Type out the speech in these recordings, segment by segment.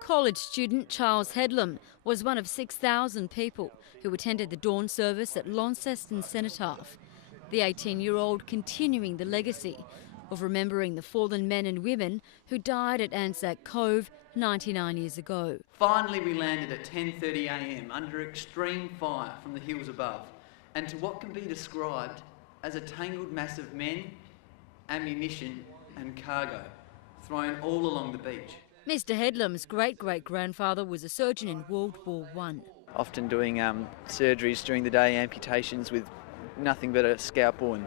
College student Charles Headlam was one of 6,000 people who attended the dawn service at Launceston Cenotaph. The 18-year-old continuing the legacy of remembering the fallen men and women who died at Anzac Cove 99 years ago. Finally we landed at 10:30 a.m. under extreme fire from the hills above and to what can be described as a tangled mass of men, ammunition and cargo thrown all along the beach. Mr Headlam's great-great-grandfather was a surgeon in World War I. Often doing surgeries during the day, amputations with nothing but a scalpel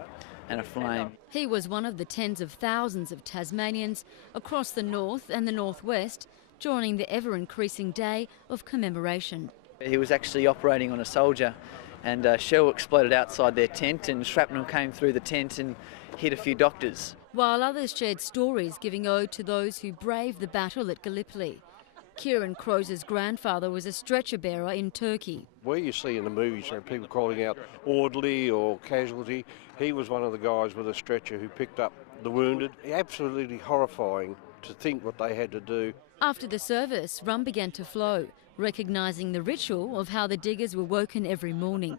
and a flame. He was one of the tens of thousands of Tasmanians across the north and the northwest joining the ever-increasing day of commemoration. He was actually operating on a soldier and a shell exploded outside their tent and shrapnel came through the tent and hit a few doctors. While others shared stories giving ode to those who braved the battle at Gallipoli. Kieran Croze's grandfather was a stretcher bearer in Turkey. Where you see in the movies people calling out orderly or casualty, he was one of the guys with a stretcher who picked up the wounded. Absolutely horrifying to think what they had to do. After the service, rum began to flow, recognising the ritual of how the diggers were woken every morning,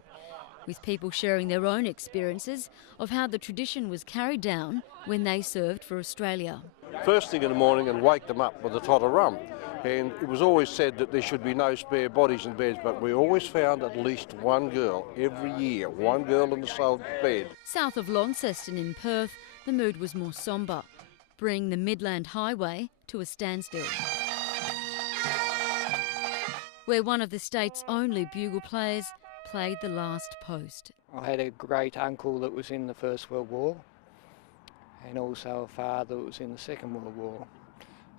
with people sharing their own experiences of how the tradition was carried down when they served for Australia. First thing in the morning and wake them up with a tot of rum. And it was always said that there should be no spare bodies in beds, but we always found at least one girl every year, one girl in the sole bed. South of Launceston in Perth, the mood was more sombre, bringing the Midland Highway to a standstill, where one of the state's only bugle players played the last post. I had a great uncle that was in the First World War and also a father that was in the Second World War.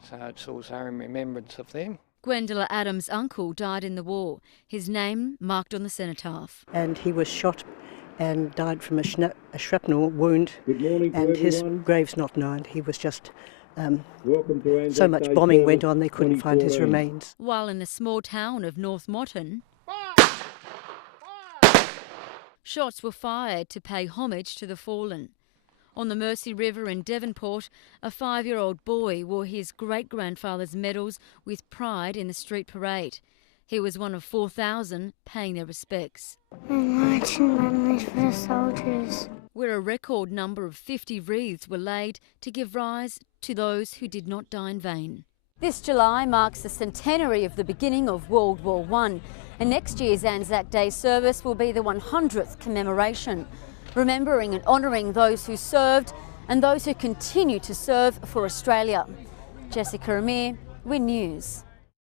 So it's also in remembrance of them. Gwendolyn Adams' uncle died in the war, his name marked on the cenotaph. And he was shot and died from a shrapnel wound, and his grave's not known. He was just so much bombing went on they couldn't find his remains. While in the small town of North Motton, shots were fired to pay homage to the fallen. On the Mersey River in Devonport, a 5-year-old boy wore his great-grandfather's medals with pride in the street parade. He was one of 4,000 paying their respects. Marching memories for the soldiers. Where a record number of 50 wreaths were laid to give rise to those who did not die in vain. This July marks the centenary of the beginning of World War I, and next year's Anzac Day service will be the 100th commemoration, remembering and honouring those who served and those who continue to serve for Australia. Jessica Amir, WIN News.